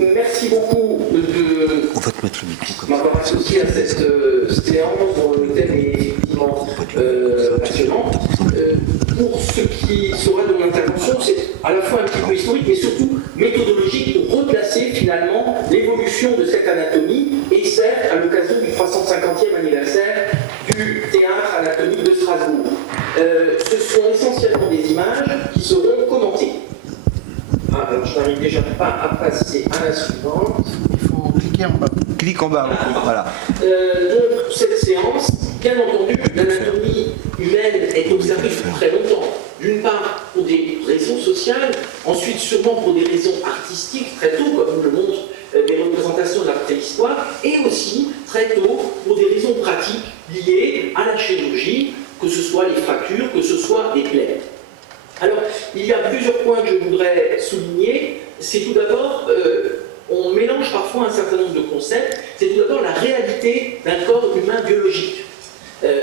Merci beaucoup de m'avoir associé à cette séance dont le thème est effectivement passionnant. Pour ce qui sera de mon intervention, c'est à la fois un petit peu historique, mais surtout méthodologique pour replacer finalement l'évolution de cette anatomie, et certes à l'occasion du 350e anniversaire du théâtre anatomique de Strasbourg. Ce sont essentiellement des images qui seront commentées. Alors, je n'arrive déjà pas à passer à la suivante. Il faut cliquer en bas. Clique en bas, voilà. Donc, cette séance, bien entendu, l'anatomie humaine est observée depuis très longtemps. D'une part, pour des raisons sociales, ensuite, sûrement pour des raisons artistiques, très tôt, comme nous le montrent des représentations de la préhistoire, et aussi, très tôt, pour des raisons pratiques liées à la chirurgie, que ce soit les fractures, que ce soit les plaies. Alors, il y a plusieurs points que je voudrais souligner. C'est tout d'abord, on mélange parfois un certain nombre de concepts. C'est tout d'abord la réalité d'un corps humain biologique.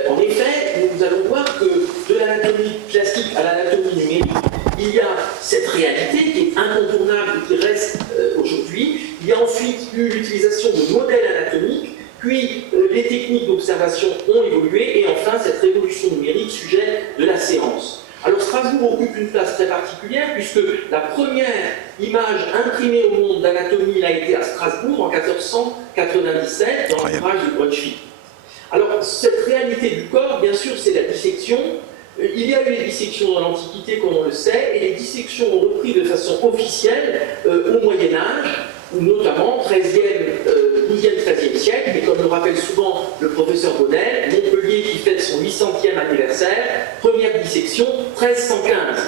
En effet, nous allons voir que de l'anatomie classique à l'anatomie numérique, il y a cette réalité qui est incontournable, qui reste aujourd'hui. Il y a ensuite eu l'utilisation de modèles anatomiques, puis les techniques d'observation ont évolué, et enfin cette révolution numérique, sujet de la séance. Alors Strasbourg occupe une place très particulière puisque la première image imprimée au monde d'anatomie a été à Strasbourg en 1497 dans l'ouvrage de Brunswick. Alors cette réalité du corps, bien sûr, c'est la dissection. Il y a eu les dissections dans l'Antiquité, comme on le sait, et les dissections ont repris de façon officielle au Moyen-Âge, notamment 12e, 13e siècle, et comme le rappelle souvent le professeur Bonnel, Montpellier qui fête son 800e anniversaire, première dissection, 1315.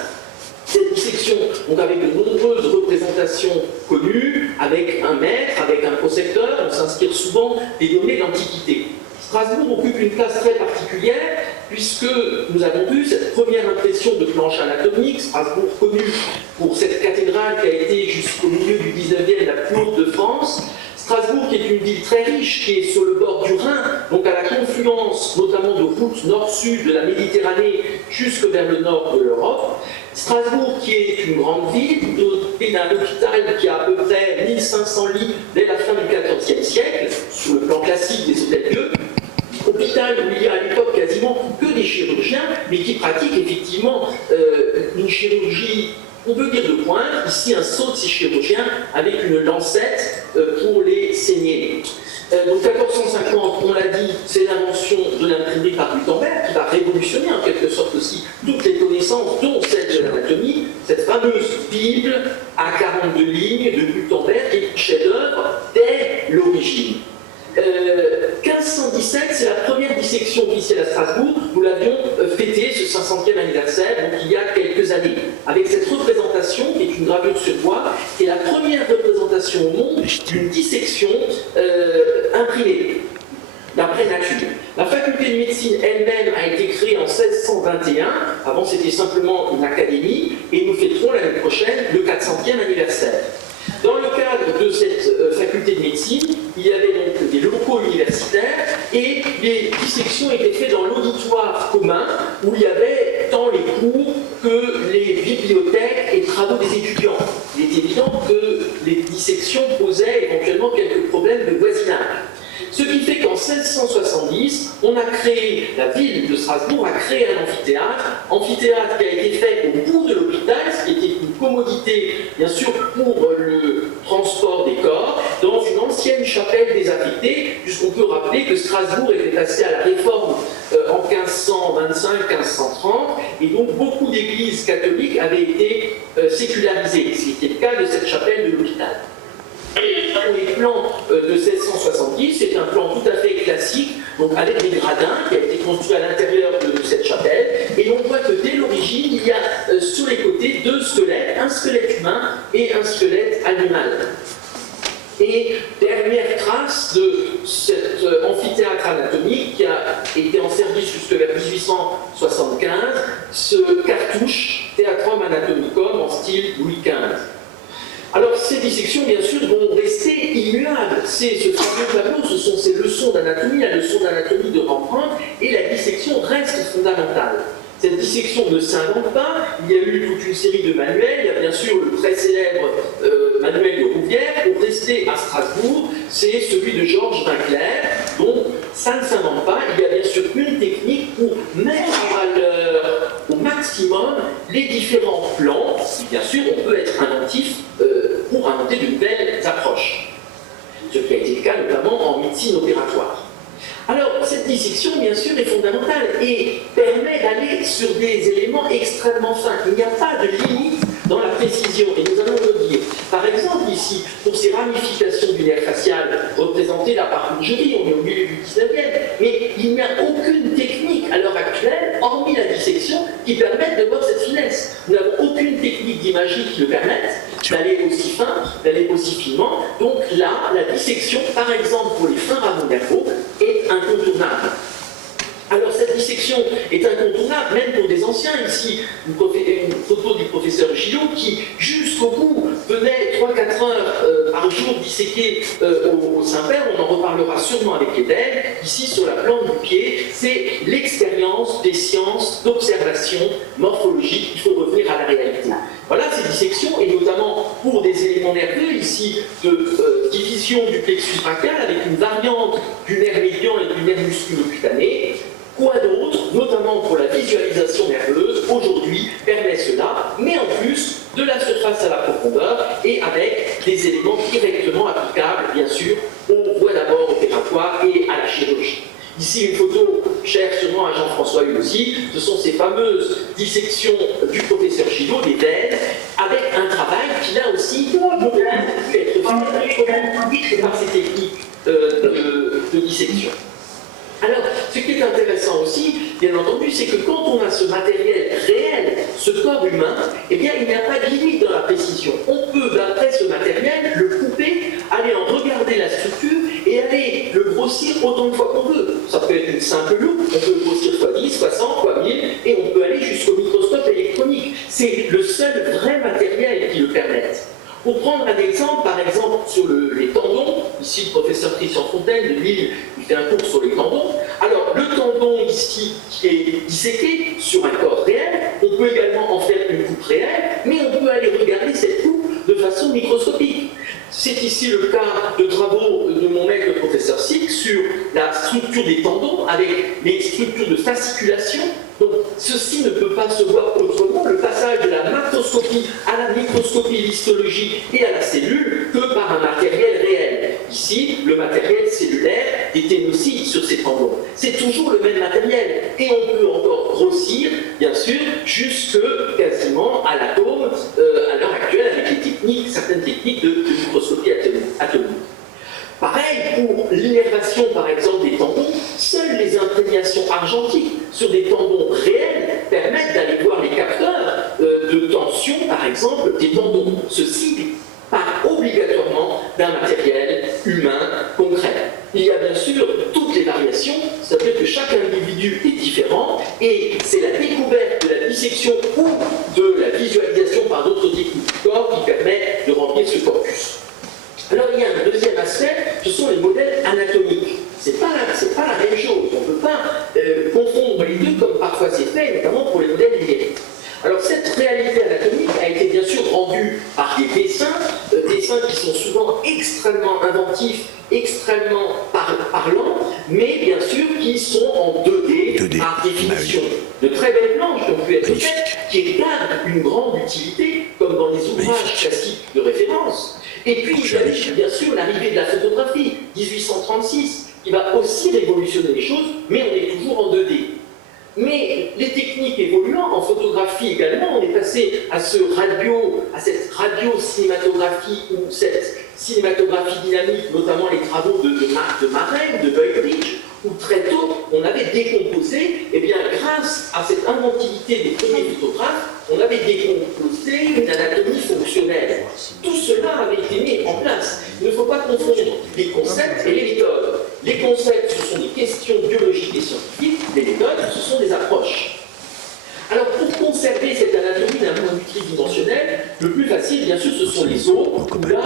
Cette dissection, donc avec de nombreuses représentations connues, avec un maître, avec un prosecteur, on s'inspire souvent des données de l'Antiquité. Strasbourg occupe une place très particulière, puisque nous avons vu cette première impression de planche anatomique, Strasbourg connue pour cette cathédrale qui a été jusqu'au milieu du 19e la plus haute de France. Strasbourg qui est une ville très riche, qui est sur le bord du Rhin, donc à la confluence notamment de routes nord-sud de la Méditerranée jusque vers le nord de l'Europe. Strasbourg qui est une grande ville, dotée d'un hôpital qui a à peu près 1500 lits dès la fin du XIVe siècle, sur le plan classique des hôtels Dieu. Hôpital où il y a à l'époque quasiment que des chirurgiens, mais qui pratiquent effectivement une chirurgie, on peut dire de pointe, ici un saut de ces chirurgiens avec une lancette pour les saigner. Donc 1450, on l'a dit, c'est l'invention de l'imprimerie par Gutenberg qui va révolutionner en quelque sorte aussi toutes les connaissances, dont celle de l'anatomie, cette fameuse Bible à 42 lignes de Gutenberg qui est un chef-d'œuvre dès l'origine. 1517, c'est la première dissection officielle à Strasbourg. Nous l'avions fêté, ce 500e anniversaire, donc il y a quelques années, avec cette représentation qui est une gravure sur bois, qui est la première représentation au monde d'une dissection imprimée, d'après nature. La faculté de médecine elle-même a été créée en 1621, avant c'était simplement une académie, et nous fêterons l'année prochaine le 400e anniversaire. Dans le cadre de cette faculté de médecine, il y avait donc des locaux universitaires et les dissections étaient faites dans l'auditoire commun où il y avait tant les cours que les bibliothèques et travaux des étudiants. Il est évident que les dissections posaient éventuellement quelques problèmes de voisinage. Ce qui fait qu'en 1670, on a créé, la ville de Strasbourg a créé un amphithéâtre qui a été fait au bout de l'hôpital, ce qui était une commodité, bien sûr, pour le transport des corps, dans une ancienne chapelle désaffectée, puisqu'on peut rappeler que Strasbourg était passé à la réforme en 1525-1530, et donc beaucoup d'églises catholiques avaient été sécularisées, ce qui était le cas de cette chapelle de l'hôpital. Pour les plans de 1670, c'est un plan tout à fait classique, donc avec des gradins qui a été construit à l'intérieur de cette chapelle, et on voit que dès l'origine, il y a sur les côtés deux squelettes, un squelette humain et un squelette animal. Et dernière trace de cet amphithéâtre anatomique qui a été en service jusque vers 1875, ce cartouche Theatrum Anatomicum en style Louis XV. Alors ces dissections, bien sûr, vont rester immuables. C'est ce fameux tableau, ce sont ces leçons d'anatomie, la leçon d'anatomie de Rembrandt, et la dissection reste fondamentale. Cette dissection ne s'invente pas, il y a eu toute une série de manuels, il y a bien sûr le très célèbre manuel de Rouvière. Pour rester à Strasbourg, c'est celui de Georges Vinclair. Donc, ça ne s'invente pas. Il y a bien sûr une technique pour mettre en valeur au maximum les différents plans. Et bien sûr, on peut être inventif pour inventer de nouvelles approches. Ce qui a été le cas notamment en médecine opératoire. Alors, cette dissection, bien sûr, est fondamentale et permet d'aller sur des éléments extrêmement fins. Il n'y a pas de limite dans la précision, et nous allons le dire. Par exemple, ici, pour ces ramifications du nerf facial représentées là par une jury, on est au milieu du 19e, mais il n'y a aucune technique à l'heure actuelle, hormis la dissection, qui permette de voir cette finesse. Nous n'avons aucune technique d'imagerie qui le permette d'aller aussi fin, d'aller aussi finement. Donc là, la dissection, par exemple, pour les fins rameaux nerveux, est incontournable. Alors cette dissection est incontournable même pour des anciens. Ici, une photo du professeur Gillot qui, jusqu'au bout, venait 3-4 heures par jour disséquer au Saint-Père. On en reparlera sûrement avec Edel. Ici, sur la plante du pied, c'est l'expérience des sciences d'observation morphologique. Il faut revenir à la réalité. Voilà ces dissections, et notamment pour des éléments nerveux, ici, de division du plexus brachial avec une variante du nerf médian et du nerf musculo-cutané. Quoi d'autre, notamment pour la visualisation nerveuse, aujourd'hui permet cela, mais en plus de la surface à la profondeur et avec des éléments directement applicables, bien sûr, aux voies d'abord opératoires et à la chirurgie. Ici, une photo chère sûrement à Jean-François aussi, ce sont ces fameuses dissections du professeur Gillot, des veines, avec un travail qui là aussi peut être fait par ces techniques de dissection. Alors, ce qui est intéressant aussi, bien entendu, c'est que quand on a ce matériel réel, ce corps humain, eh bien, il n'y a pas de limite dans la précision. On peut, d'après ce matériel, le couper, aller en regarder la structure et aller le grossir autant de fois qu'on veut. Ça peut être une simple loupe, on peut le grossir fois 10, fois 100, fois 1000, et on peut aller jusqu'au microscope électronique. C'est le seul vrai matériel qui le permette. Pour prendre un exemple, par exemple, sur les tendons, ici le professeur Christian Fontaine de Lille, il fait un cours sur les tendons. Alors, le tendon ici qui est disséqué sur un corps réel, on peut également en faire une coupe réelle, mais on peut aller regarder cette coupe de façon microscopique. C'est ici le cas de travaux de mon maître, le professeur Sick, sur la structure des tendons avec les structures de fasciculation. Donc, ceci ne peut pas se voir autrement, le passage de la macroscopie à la microscopie, l'histologie et à la cellule, que par un matériel réel. Ici, le matériel cellulaire des ténocytes sur ces tendons. C'est toujours le même matériel. Et on peut encore grossir, bien sûr, jusque quasiment à l'atome, à l'heure actuelle, avec les techniques, certaines techniques de microscopie atomique. Pareil pour l'innervation, par exemple, des tendons, seules les imprégnations argentiques sur des tendons réels permettent d'aller voir les capteurs de tension, par exemple, des tendons. Ceci part obligatoirement d'un matériel humain concret. Il y a bien sûr toutes les variations, c'est-à-dire que chaque individu est différent, et c'est la découverte de la dissection ou de la visualisation par d'autres techniques du corps qui permet de remplir ce corpus. Alors il y a un deuxième aspect, ce sont les modèles anatomiques. C'est pas la même chose, on ne peut pas confondre les deux comme parfois c'est fait, notamment pour les modèles numériques. Alors cette réalité anatomique a été bien sûr rendue par des dessins qui sont souvent extrêmement inventifs, extrêmement parlants, mais bien sûr qui sont en 2D, par définition. De très belles planches qui ont pu être faites, qui gardent une grande utilité, comme dans les ouvrages classiques de référence. Et puis, il y a bien sûr l'arrivée de la photographie, 1836, qui va aussi révolutionner les choses, mais on est toujours en 2D. Mais les techniques évoluant, en photographie également, on est passé à cette radio-cinématographie ou cette cinématographie dynamique, notamment les travaux de Marek, de Buybridge, où très tôt, on avait décomposé, et bien grâce à cette inventivité des premiers photographes, on avait décomposé une anatomie fonctionnelle. Tout cela avait été mis en place. Il ne faut pas confondre les concepts et les méthodes. Les concepts, ce sont des questions biologiques et scientifiques, les méthodes, ce sont des approches. Alors, pour conserver cette anatomie d'un point de vue tridimensionnel, le plus facile, bien sûr, ce sont les os, où là,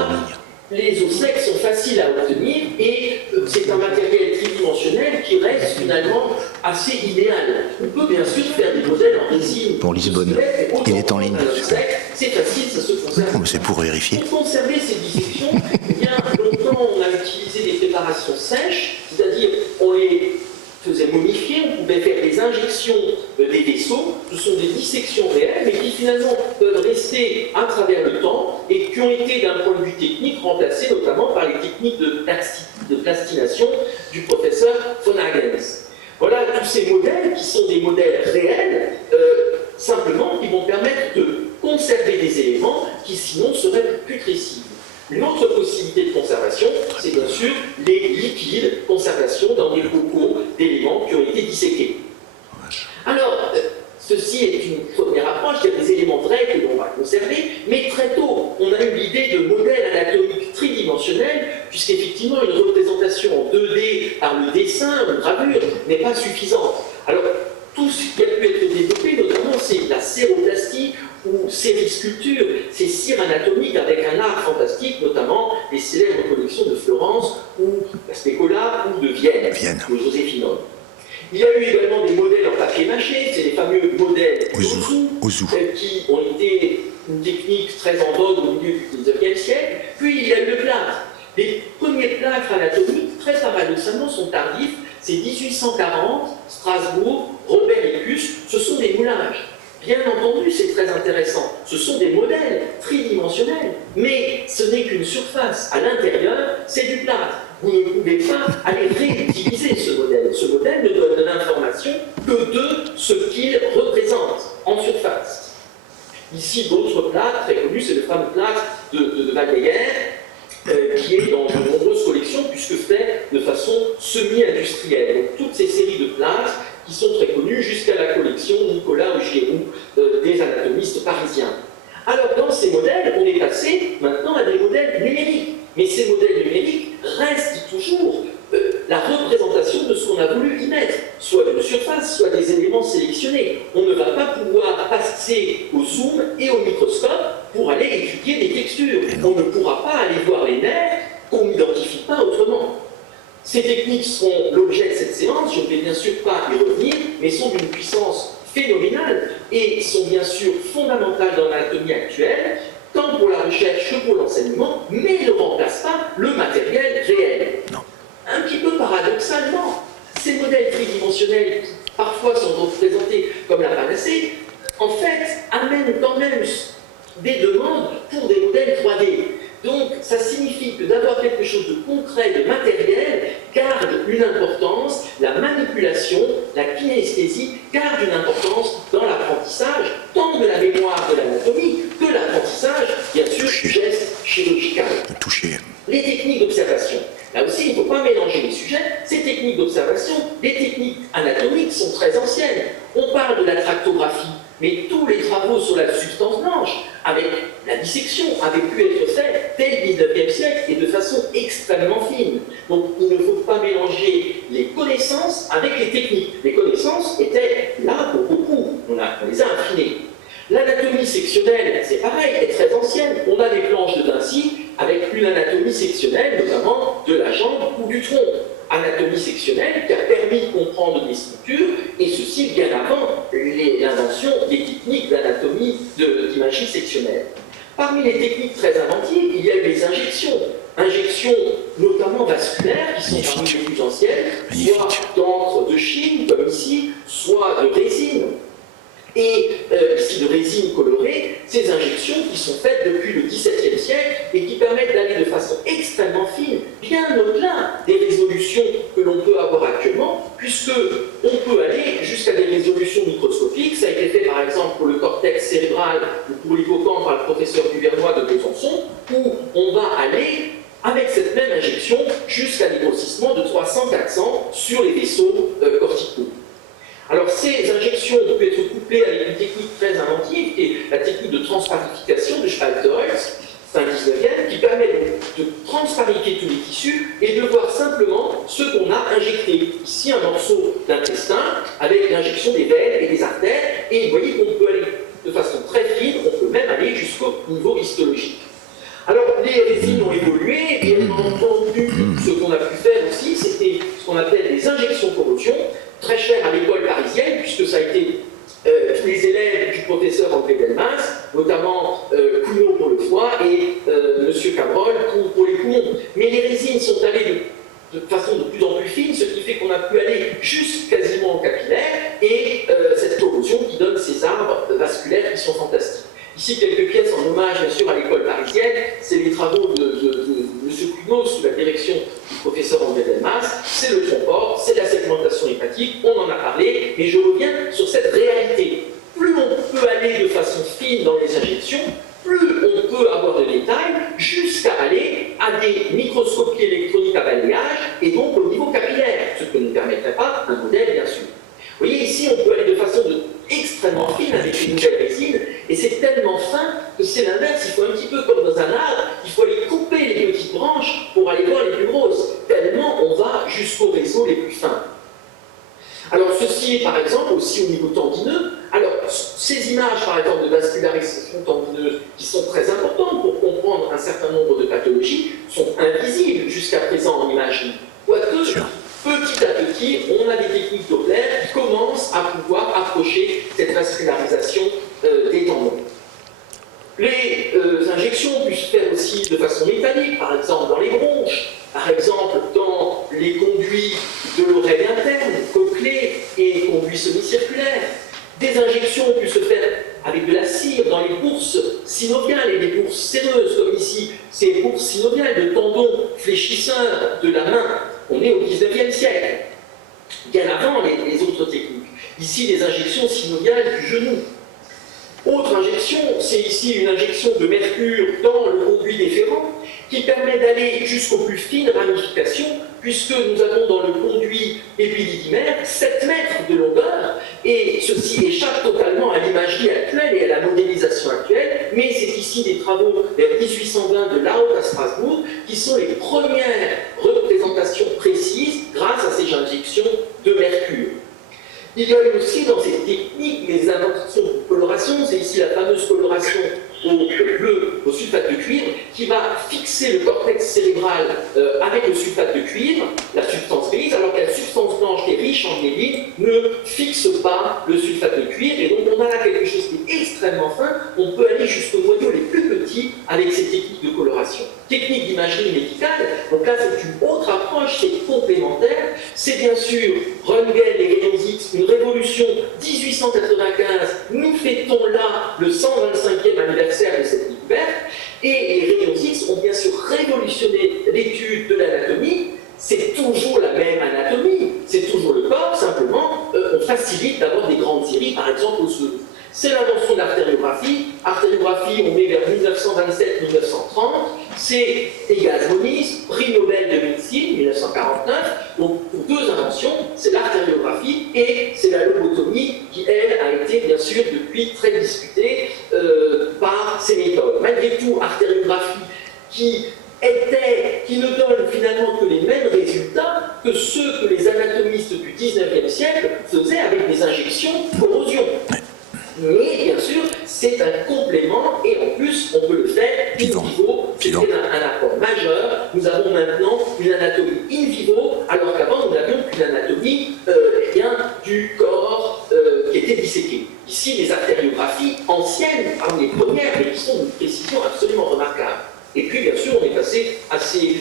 les os secs sont faciles à obtenir et c'est un matériel tridimensionnel qui reste finalement assez idéal. On peut bien sûr faire des modèles en résine. Pour Lisbonne, il est en ligne. C'est facile, ça se conserve. Oh, mais c'est pour vérifier. Pour conserver ces dissections, eh bien, longtemps on a utilisé des préparations sèches, c'est-à-dire on les faisait momifier, on pouvait faire des injections des vaisseaux, ce sont des dissections réelles, mais qui finalement peuvent rester à travers le temps et qui ont été d'un point de vue technique remplacées notamment par les techniques de plastination du professeur von Hagens. Voilà tous ces modèles qui sont des modèles réels, simplement qui vont permettre de conserver des éléments qui sinon seraient putrescibles. Une autre possibilité de conservation, c'est bien sûr les liquides, conservation dans des bocaux d'éléments qui ont été disséqués. Alors, ceci est une première approche, il y a des éléments vrais que l'on va conserver, mais très tôt, on a eu l'idée de modèles anatomiques tridimensionnels, puisqu'effectivement, une représentation en 2D par le dessin ou gravure n'est pas suffisante. Alors, tout ce qui a pu être développé, notamment, c'est la séroplastie ou sérisculpture, ces cires anatomiques avec un art fantastique, notamment les célèbres collections de Florence ou la Specola ou de Vienne, ou Joséphinone. Il y a eu également des modèles en papier mâché, c'est les fameux modèles Ozu, qui ont été une technique très en vogue au milieu du XIXe siècle. Puis il y a eu le plâtre. Les premiers plâtres anatomiques, très paradoxalement, sont tardifs. C'est 1840, Strasbourg, Robert Épus, ce sont des moulages. Bien entendu, c'est très intéressant. Ce sont des modèles tridimensionnels, mais ce n'est qu'une surface. À l'intérieur, c'est du plâtre. Vous ne pouvez pas aller réutiliser ce modèle. Ce modèle ne donne de l'information que de ce qu'il représente en surface. Ici, d'autres plâtres très connus, c'est le fameux plâtre de Valdeyer, qui est dans de nombreuses collections, puisque fait de façon semi-industrielle. Donc, toutes ces séries de plâtres qui sont très connus jusqu'à la collection Nicolas Giroux des anatomistes parisiens. Alors, dans ces modèles, on est passé maintenant à des modèles numériques. Mais ces modèles numériques restent toujours la représentation de ce qu'on a voulu y mettre, soit une surface, soit des éléments sélectionnés. On ne va pas pouvoir passer au zoom et au microscope pour aller étudier des textures. On ne pourra pas aller voir les nerfs qu'on n'identifie pas autrement. Ces techniques seront l'objet de cette séance, je ne vais bien sûr pas y revenir, mais sont d'une puissance phénoménale et sont bien sûr fondamentales dans l'anatomie actuelle, tant pour la recherche que pour l'enseignement, mais ne remplacent pas le matériel réel. Non. Un petit peu paradoxalement, ces modèles tridimensionnels qui parfois sont représentés comme la panacée, en fait, amènent quand même des demandes pour des modèles 3D. Donc, ça signifie que d'avoir quelque chose de concret, de matériel, garde une importance, la manipulation, la kinesthésie garde une importance dans l'apprentissage, tant de la mémoire de l'anatomie que l'apprentissage, bien sûr, du geste chirurgical. Les techniques d'observation. Là aussi, il ne faut pas mélanger les sujets. Ces techniques d'observation, les techniques anatomiques sont très anciennes. On parle de la tractographie, mais tous les travaux sur la substance blanche, avec la dissection, avaient pu être faits dès le XIXe siècle et de façon extrêmement fine. Donc, il ne faut pas mélanger les connaissances avec les techniques. Les connaissances étaient là pour beaucoup. On les a affinées. L'anatomie sectionnelle, c'est pareil, est très ancienne. On a des planches de Vinci avec une anatomie sectionnelle, notamment de la jambe ou du tronc. Anatomie sectionnelle qui a permis de comprendre les structures, et ceci bien avant l'invention des techniques d'anatomie d'imagerie sectionnelle. Parmi les techniques très inventives, il y a eu les injections. Injections notamment vasculaires, qui sont parmi les plus anciennes, soit d'encre de Chine, comme ici, soit de résine. Et ici de résine colorée, ces injections qui sont faites depuis le XVIIe siècle et qui permettent d'aller de façon extrêmement fine, bien au-delà des résolutions que l'on peut avoir actuellement, puisque on peut aller jusqu'à des résolutions microscopiques. Ça a été fait par exemple pour le cortex cérébral ou pour l'hippocampe par le professeur Duvernois de Besançon, où on va aller avec cette même injection jusqu'à des grossissements de 300-400 sur les vaisseaux corticaux. Alors ces injections peuvent être couplées avec une technique très inventive, qui est la technique de transparification de Spalter-Holtz, c'est un 19e, qui permet de transpariquer tous les tissus et de voir simplement ce qu'on a injecté. Ici un morceau d'intestin avec l'injection des veines et des artères, et vous voyez qu'on peut aller de façon très fine, on peut même aller jusqu'au niveau histologique. Alors les résines ont évolué, corrosion, très cher à l'école parisienne, puisque ça a été tous les élèves du professeur André Delmas, notamment Cugnot pour le foie et M. Cabrol pour les poumons. Mais les résines sont allées de façon de plus en plus fine, ce qui fait qu'on a pu aller juste quasiment au capillaire, et cette corrosion qui donne ces arbres vasculaires qui sont fantastiques. Ici, quelques pièces en hommage, bien sûr, à l'école parisienne. C'est les travaux de M. Cugnot sous la direction du professeur André Delmas. C'est le tronc-porte, c'est la segmentation hépatique, on en a parlé, mais je reviens sur cette réalité. Plus on peut aller de façon fine dans les injections, plus on peut avoir de détails, jusqu'à aller à des microscopies électroniques à balayage, et donc au niveau capillaire, ce que ne permettrait pas un modèle, bien sûr. Vous voyez, ici, on peut aller de façon extrêmement fine avec une nouvelle résine, et c'est tellement fin que c'est l'inverse. Il faut un petit peu comme dans un arbre, il faut aller couper les petites branches pour aller voir les plus grosses, tellement on va jusqu'aux réseaux les plus fins. Alors ceci est par exemple aussi au niveau tendineux. Alors ces images par exemple de vascularisation tendineuse qui sont très importantes pour comprendre un certain nombre de pathologies sont invisibles jusqu'à présent en imagerie. Quoique, petit à petit, on a des techniques Doppler qui commencent à pouvoir approcher cette vascularisation des tendons. Les injections puissent se faire aussi de façon mécanique, par exemple dans les bronches, par exemple dans les conduits de l'oreille interne, cochlée et conduits semi-circulaires. Des injections puissent se faire avec de la cire dans les bourses synoviales et des bourses séreuses, comme ici, ces bourses synoviales de tendons fléchisseurs de la main. On est au XIXe siècle, bien avant les autres techniques. Ici, des injections synoviales du genou. Autre injection, c'est ici une injection de mercure dans le conduit déférent qui permet d'aller jusqu'aux plus fines ramifications, puisque nous avons dans le conduit épididymaire 7 mètres de longueur, et ceci échappe totalement à l'imagerie actuelle et à la modélisation actuelle, mais c'est ici des travaux vers 1820 de Laot à Strasbourg qui sont les premières représentations précises grâce à ces injections de mercure. Il y a aussi dans cette technique les inventions de coloration, c'est ici la fameuse coloration au bleu, au sulfate de cuivre, qui va fixer le cortex cérébral avec le sulfate de cuivre, la substance grise, alors que la substance blanche qui est riche en myéline ne fixe pas le sulfate de cuivre, et donc on a là quelque chose qui est extrêmement fin, on peut aller jusqu'aux noyaux les plus petits avec ces techniques de coloration. Technique d'imagerie médicale, donc là c'est une autre approche, c'est complémentaire, c'est bien sûr Röntgen et rayons X, une révolution 1895, nous fêtons là le 125e anniversaire de cette découverte, et les rayons X ont bien sûr révolutionné l'étude de l'anatomie. C'est toujours la même anatomie, c'est toujours le corps, simplement on facilite d'avoir des grandes séries, par exemple osseuses. C'est l'invention de l'artériographie. Artériographie, on est vers 1927-1930. C'est Egas Moniz, prix Nobel de médecine, 1949. Donc, pour deux inventions, c'est l'artériographie et c'est la lobotomie qui, elle, a été, bien sûr, depuis très discutée par ces méthodes. Malgré tout, artériographie qui ne donne finalement que les mêmes résultats que ceux que les anatomistes du 19e siècle faisaient avec des injections corrosion. Mais bien sûr, c'est un complément et en plus, on peut le faire in vivo. C'était un apport majeur. Nous avons maintenant une anatomie in vivo, alors qu'avant, nous n'avions qu'une anatomie du corps qui était disséqué. Ici, les artériographies anciennes, parmi les premières, mais qui sont d'une précision absolument remarquable. Et puis, bien sûr, on est passé à ces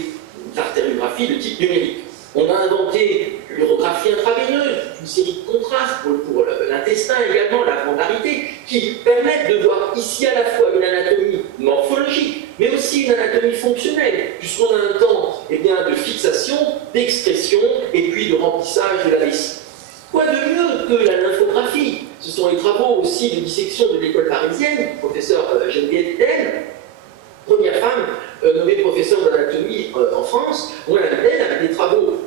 artériographies de type numérique. On a inventé l'urographie intraveineuse, une série de contrastes pour l'intestin également, la glandarité, qui permettent de voir ici à la fois une anatomie morphologique, mais aussi une anatomie fonctionnelle, puisqu'on a un temps de fixation, d'expression et puis de remplissage de la vessie. Quoi de mieux que la lymphographie? Ce sont les travaux aussi de dissection de l'école parisienne, professeur Geneviève Del, première femme nommée professeure d'anatomie en France. On a avec des travaux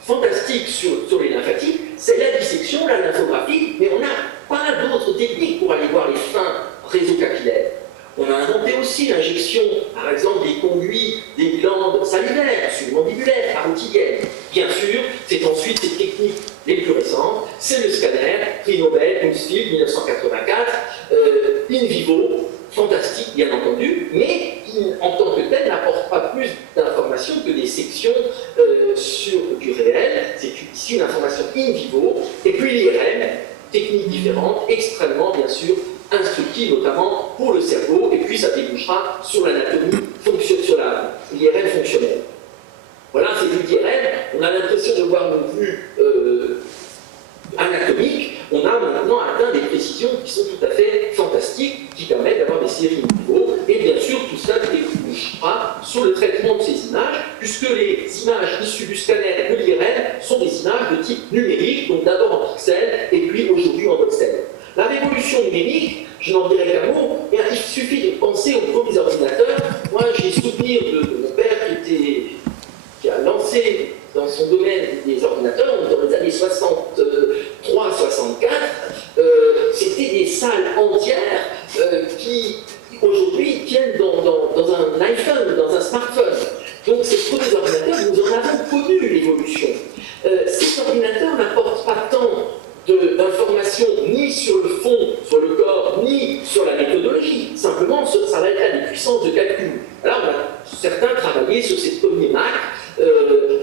fantastiques sur les lymphatiques. C'est la dissection, la lymphographie, mais on n'a pas d'autres techniques pour aller voir les fins réseaux capillaires. On a inventé aussi l'injection, par exemple, des conduits des glandes salivaires, submandibulaires, parotidiennes. Bien sûr, c'est ensuite ces techniques les plus récentes, c'est le scanner, prix Nobel, Kunstfield, 1984, in vivo, fantastique bien entendu, mais qui en tant que tel n'apporte pas plus d'informations que des sections sur du réel, c'est ici une information in vivo, et puis l'IRM, technique différente, extrêmement bien sûr instructive, notamment pour le cerveau, et puis ça débouchera sur l'anatomie, sur l'IRM fonctionnelle. Voilà, c'est du l'IRM, on a l'impression de voir une vue anatomique, on a maintenant atteint des précisions qui sont tout à fait fantastiques, qui permettent d'avoir des séries de niveaux, et bien sûr tout ça débouchera sur le traitement de ces images, puisque les images issues du scanner de l'IRM sont des images de type numérique, donc d'abord en pixels, et puis aujourd'hui en voxels. La révolution numérique, je n'en dirai qu'un mot, il suffit de penser aux premiers ordinateurs. Moi j'ai souvenir de mon père qui a lancé dans son domaine des ordinateurs, dans les années 63-64, c'était des salles entières qui, aujourd'hui, tiennent dans un iPhone, dans un smartphone. Donc ces premiers ordinateurs, nous en avons connu l'évolution. Ces ordinateurs n'apportent pas tant d'informations ni sur le fond, sur le corps, ni sur la méthodologie. Simplement, ça va être à des puissances de calcul. Alors, on a certains travaillé sur ces premiers Mac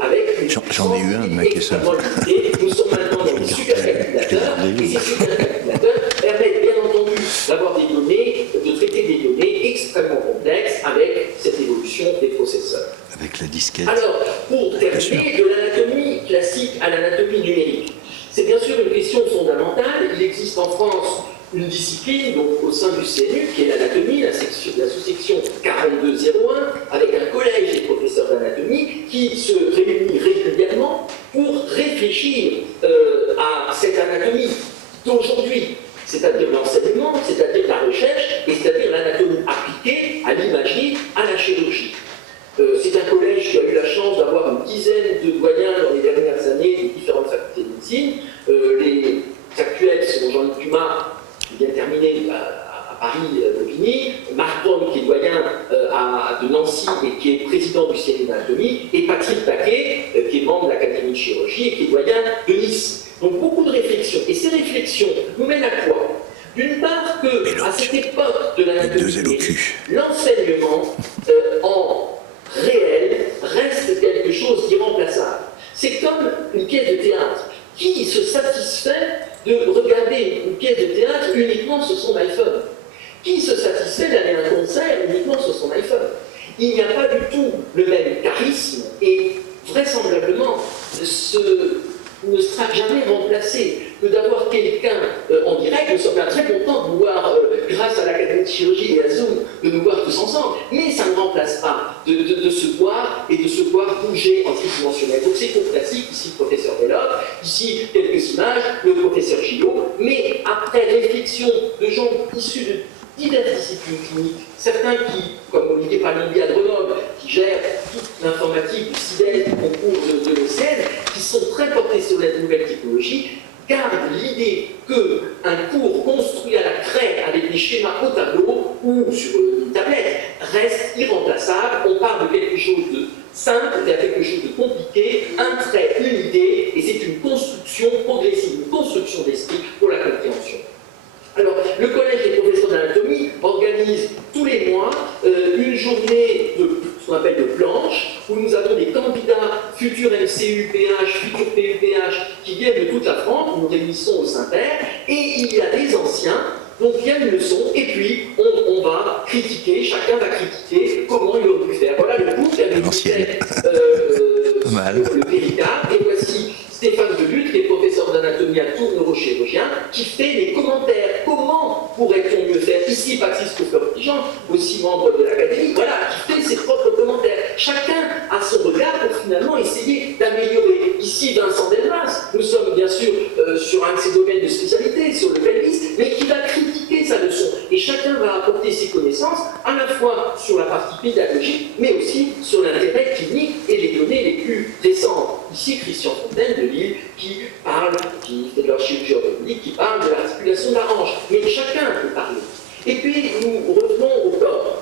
avec une J'en ai eu un, Mac et ça. Nous sommes maintenant dans des supercalculateurs, et ces supercalculateurs permettent bien entendu d'avoir des données, de traiter des données extrêmement complexes avec cette évolution des processeurs. Avec la disquette. Alors, pour terminer, de l'anatomie classique à l'anatomie numérique, c'est bien sûr une question fondamentale. Il existe en France une discipline, donc au sein du CNU, qui est l'anatomie, la sous-section 4201, avec un collège des professeurs d'anatomie qui se réunit régulièrement pour réfléchir à cette anatomie d'aujourd'hui, c'est-à-dire l'enseignement, c'est-à-dire la recherche, et c'est-à-dire l'anatomie appliquée à l'imagerie, à la chirurgie. C'est un collège qui a eu la chance d'avoir une dizaine de doyens dans les dernières années de différentes facultés de médecine. Les actuels sont Jean-Luc Dumas, qui vient de terminer à Paris-Bobigny, Marc Pomme, qui est doyen de Nancy et qui est président du CNU d'anatomie, et Patrick Baquet, qui est membre de l'Académie de chirurgie et qui est doyen de Nice. Donc beaucoup de réflexions. Et ces réflexions nous mènent à quoi? D'une part que, à cette époque de l'anatomie, l'enseignement en réel reste quelque chose d'irremplaçable. C'est comme une pièce de théâtre. Qui se satisfait de regarder une pièce de théâtre uniquement sur son iPhone? Qui se satisfait d'aller à un concert uniquement sur son iPhone? Il n'y a pas du tout le même charisme et vraisemblablement ne sera jamais remplacé que d'avoir quelqu'un en direct. Nous sommes là très contents de nous voir, grâce à l'Académie de chirurgie et à Zoom, de nous voir tous ensemble, mais ça ne remplace pas de se voir et de se voir bouger en tridimensionnel. Donc c'est pour classique, ici le professeur Belloc, ici quelques images, le professeur Gillot, mais après réflexion de gens issus de diverses disciplines cliniques, certains qui, comme Olivier Palombi à Grenoble, qui gèrent toute l'informatique du CIDES, du concours de l'OCN, qui sont très portés sur la nouvelle technologie, gardent l'idée qu'un cours construit à la craie avec des schémas au tableau ou sur une tablette reste irremplaçable. On part de quelque chose de simple vers quelque chose de compliqué, un trait, une idée, et c'est une construction progressive, une construction d'esprit pour la compréhension. Alors, le Collège des professeurs d'anatomie organise tous les mois une journée de ce qu'on appelle de planche, où nous avons des candidats futurs MCU, PH, futurs PUPH qui viennent de toute la France, nous nous réunissons au Saint-Père, et il y a des anciens, donc il y a une leçon, et puis on va critiquer, chacun va critiquer comment il aurait pu faire. Voilà le coup qu'avait fait le Péricard, et voici Stéphane Delutre, qui est professeur d'anatomie à Tours, neurochirurgien, qui fait des commentaires. Comment pourrait-on mieux faire? Ici, Patrice Couffeur-Pigeon, aussi membre de l'Académie, voilà, qui fait ses propres commentaires. Chacun a son regard pour finalement essayer d'améliorer. Ici, Vincent Delmas, nous sommes bien sûr sur un de ses domaines de spécialité, sur le pelvis, mais qui va critiquer sa leçon. Et chacun va apporter ses connaissances, à la fois sur la partie pédagogique, mais aussi sur l'intérêt clinique et les données les plus récentes. Ici, Christian Fontaine de Lille, qui fait de leur chirurgie orthopédique, qui parle de l'articulation de la hanche. Mais chacun peut parler. Et puis, nous revenons au corps.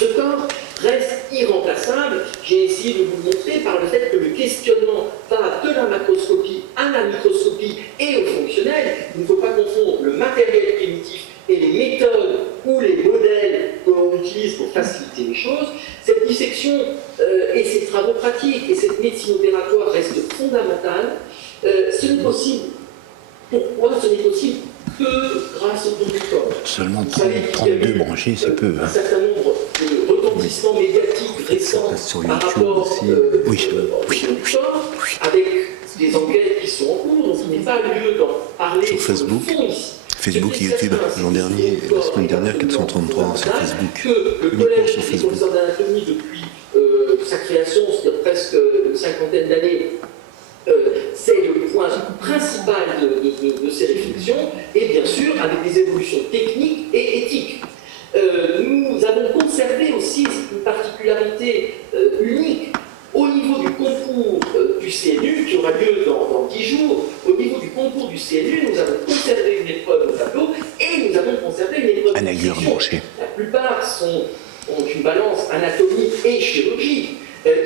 Ce corps reste irremplaçable. J'ai essayé de vous le montrer par le fait que le questionnement va de la macroscopie à la microscopie et au fonctionnel. Il ne faut pas confondre le matériel primitif et les méthodes ou les modèles que l'on utilise pour faciliter les choses. Cette dissection et cette travaux pratiques, et cette médecine opératoire reste fondamentale. Ce n'est possible. Pourquoi ce n'est possible que grâce au don du corps? Seulement Vous savez qu'il y a 32 eu, branchés, c'est peu. un certain nombre de retentissements médiatiques récents Sur par YouTube rapport aussi. au don du corps, avec des enquêtes qui sont en cours, donc il n'est pas lieu d'en parler Sur Facebook. le fond ici. Facebook et YouTube. L'an dernier, la semaine dernière, 433 sur Facebook. Que le Uniquement collège sur des Facebook. professeurs d'anatomie, depuis sa création, c'est-à-dire presque une cinquantaine d'années, c'est le point principal de ces réflexions, et bien sûr avec des évolutions techniques et éthiques. Nous avons conservé aussi une particularité unique au niveau du concours du CNU, qui aura lieu dans 10 jours. Au niveau du concours du CNU, nous avons conservé une épreuve au tableau et nous avons conservé une épreuve de Anagure dissection. branchée. La plupart ont une balance anatomie et chirurgie.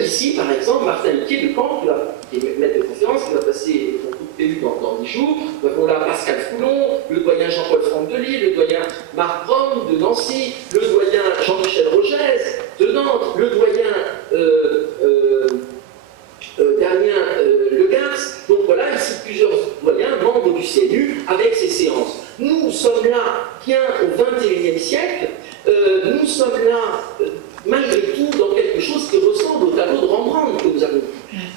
Ici, par exemple, Martin Miquet de Caen, qui est maître de conférence, qui va passer le concours de PU dans 10 jours. Nous avons là Pascal Foulon, le doyen Jean-Paul Franck de Lille, le doyen Marc Braun de Nancy, le doyen Jean-Michel Rogès de Nantes, le doyen Damien Le Garce. Donc voilà, ici plusieurs doyens, membres du CNU, avec ces séances. Nous sommes là, bien au XXIe siècle, nous sommes là, malgré tout, dans quelque chose qui ressemble au tableau de Rembrandt que nous avons vu.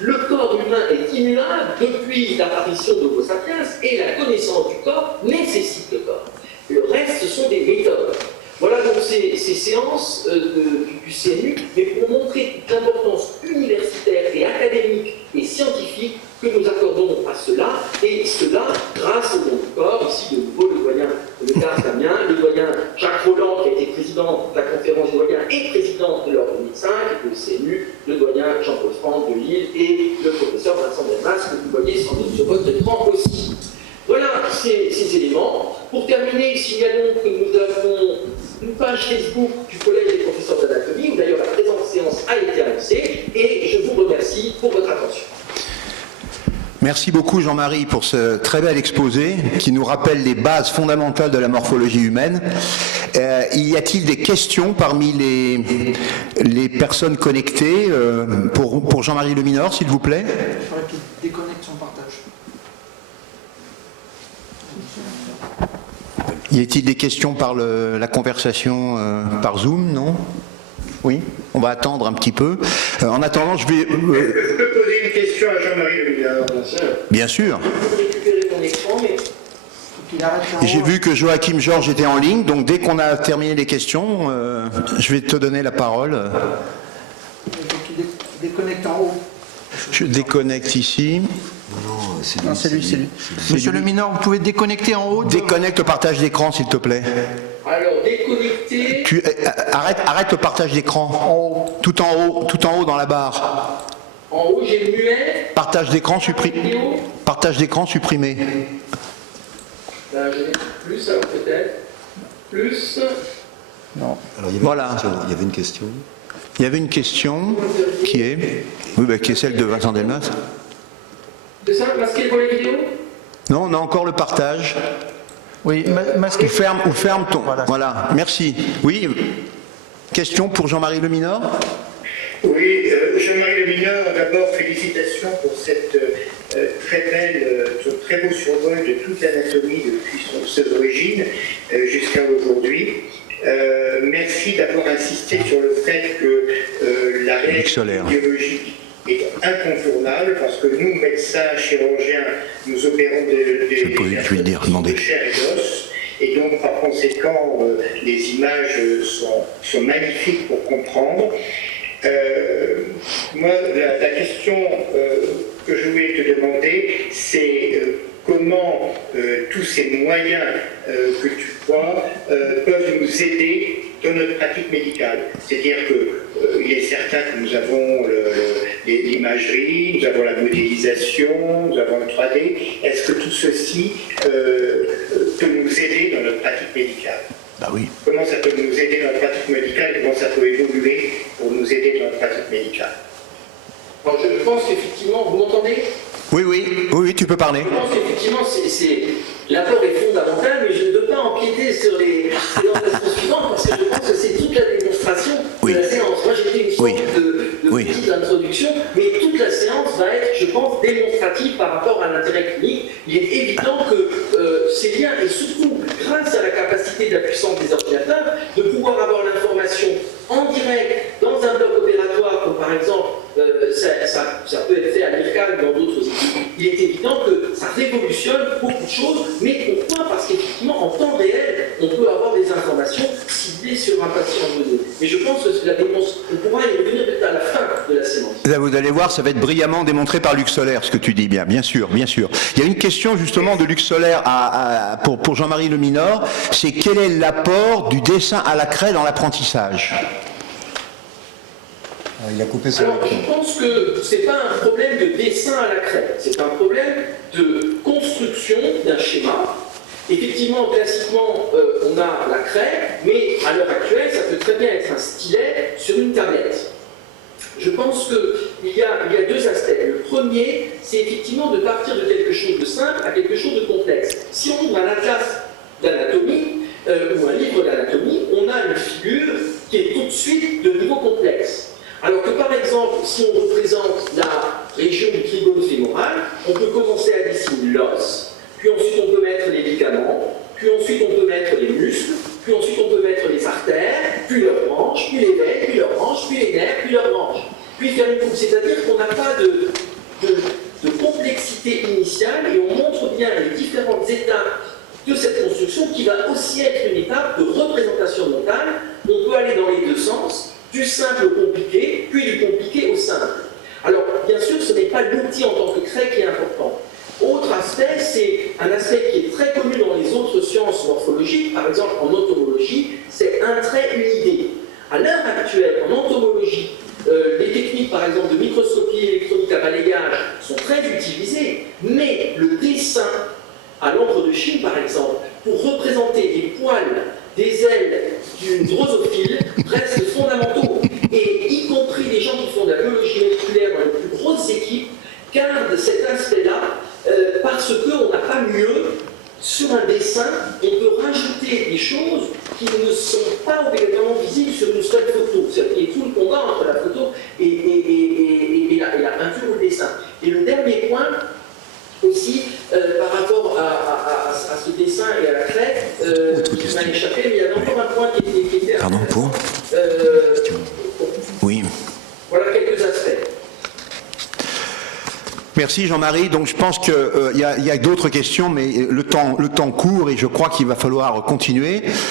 Le corps humain est immuable depuis l'apparition de Homo sapiens et la connaissance du corps nécessite le corps. Le reste, ce sont des méthodes. Voilà donc ces séances du CNU, mais pour montrer toute l'importance universitaire et académique et scientifique que nous accordons à cela, et cela grâce au don du corps. Ici, de nouveau, le doyen Le Garce Damien, le doyen Jacques Roland, qui a été président de la conférence des doyens et président de l'ordre des médecins, qui est le CNU, le doyen Jean-Paul Franck de Lille et le professeur Vincent Delmas, que vous voyez sans doute sur votre écran aussi. Voilà ces éléments. Pour terminer, signalons que nous avons une page Facebook du Collège des professeurs d'anatomie, où d'ailleurs la présente séance a été annoncée, et je vous remercie pour votre attention. Merci beaucoup Jean-Marie pour ce très bel exposé qui nous rappelle les bases fondamentales de la morphologie humaine. Y a-t-il des questions parmi les personnes connectées pour Jean-Marie Leminor, s'il vous plaît? Il faudrait qu'il déconnecte son partage. Y a-t-il des questions par la conversation par Zoom, non? Oui, on va attendre un petit peu. En attendant, je vais... Je peux poser une question à Jean-Marie Leminor. Bien sûr. Je peux récupérer mon écran, mais... Faut qu'il arrête en Et j'ai haut. vu que Joachim Georges était en ligne, donc dès qu'on a terminé les questions, je vais te donner la parole. Il faut qu'il déconnecte en haut. Je déconnecte ici. Non, c'est lui, c'est lui. Monsieur Leminor, vous pouvez déconnecter en haut. Déconnecte le partage d'écran, s'il te plaît. Alors, déconnecter... Arrête le partage d'écran. En haut. Tout en haut dans la barre. En haut, j'ai le muet. Partage d'écran supprimé. Partage d'écran supprimé. Ben, je vais plus, alors peut-être. Plus... Non. Alors, il y avait Voilà. une question. Il y avait une question. Il y avait une question qui est, qui est celle de Vincent Delmas. C'est ça, masquer le volet vidéo? Non, on a encore le partage. Oui, masqué. Ou ferme ton. Voilà. Voilà, merci. Oui, question pour Jean-Marie Leminor? Oui, Jean-Marie Leminor, d'abord félicitations pour cette très beau survol de toute l'anatomie depuis ses origines jusqu'à aujourd'hui. Merci d'avoir insisté sur le fait que la réaction biologique est incontournable parce que nous, médecins, chirurgiens, nous opérons des personnes de chair et d'os. Et donc, par conséquent, les images sont magnifiques pour comprendre. Moi, la question que je voulais te demander, c'est comment tous ces moyens que tu vois peuvent nous aider dans notre pratique médicale. C'est-à-dire qu'il est certain que nous avons l'imagerie, nous avons la modélisation, nous avons le 3D. Est-ce que tout ceci peut nous aider dans notre pratique médicale? Bah oui. Comment ça peut nous aider dans notre pratique médicale et comment ça peut évoluer pour nous aider dans notre pratique médicale? Alors, je pense qu'effectivement, vous m'entendez? Oui, tu peux parler. Je pense qu'effectivement, l'apport est fondamental, mais je ne veux pas empiéter sur les présentations suivantes parce que je pense que c'est toute la démonstration de la séance. Moi, j'ai fait une sorte de Oui. petite introduction, mais toute la séance va être, je pense, démonstrative par rapport à l'intérêt clinique. Il est évident que ces liens, et surtout grâce à la capacité de la puissance des ordinateurs, de pouvoir avoir l'information en direct dans un bloc opératoire, comme par exemple, ça peut être fait à l'IRCAL ou dans d'autres équipes, il est évident que ça révolutionne beaucoup de choses, mais pourquoi? Parce qu'effectivement, en temps réel, on peut avoir des informations ciblées sur un patient donné. Mais je pense que on pourra y revenir peut-être à la fin de la séance. Là, vous allez voir, ça va être brillamment démontré par Luc Solaire, ce que tu dis bien sûr, bien sûr. Il y a une question justement de Luc Solaire pour Jean-Marie Leminor, c'est quel est l'apport du dessin à la craie dans l'apprentissage? Il a coupé son Alors, je pense que ce n'est pas un problème de dessin à la craie, c'est un problème de construction d'un schéma. Effectivement, classiquement, on a la craie, mais à l'heure actuelle, ça peut très bien être un stylet sur une tablette. Je pense qu'il y a deux aspects. Le premier, c'est effectivement de partir de quelque chose de simple à quelque chose de complexe. Si on ouvre un atlas d'anatomie ou un livre d'anatomie, on a une figure qui est tout de suite de niveau complexe. Alors que par exemple, si on représente la région du trigone fémoral, on peut commencer à dessiner l'os, puis ensuite on peut mettre les ligaments, puis ensuite on peut mettre les muscles, puis ensuite on peut mettre les artères, puis leurs branches, puis les veines, puis leurs branches, puis les nerfs, puis leurs branches. Puis faire une coupe, c'est-à-dire qu'on n'a pas de complexité initiale et on montre bien les différentes étapes de cette construction qui va aussi être une étape de représentation mentale. On peut aller dans les deux sens, du simple au compliqué, puis du compliqué au simple. Alors, bien sûr, ce n'est pas l'outil en tant que craie qui est important. Autre aspect, c'est un aspect qui est très connu dans les autres sciences morphologiques, par exemple en entomologie, c'est un trait, une idée. À l'heure actuelle, en entomologie, les techniques, par exemple, de microscopie électronique à balayage sont très utilisées, mais le dessin à l'encre de Chine, par exemple, pour représenter les poils des ailes d'une drosophile restent fondamentaux. Et y compris les gens qui font de la biologie moléculaire dans les plus grosses équipes gardent cet aspect-là parce qu'on n'a pas mieux. Sur un dessin, on peut rajouter des choses qui ne sont pas obligatoirement visibles sur une seule photo. C'est tout le combat entre la photo et la peinture ou le dessin. Et le dernier point, aussi, par rapport à ce dessin et à la craie, qui m'a échappé, mais il y avait encore un point qui était... Pardon, pour Oui. Voilà quelques aspects. Merci Jean-Marie. Donc je pense qu'il y a d'autres questions, mais le temps court et je crois qu'il va falloir continuer.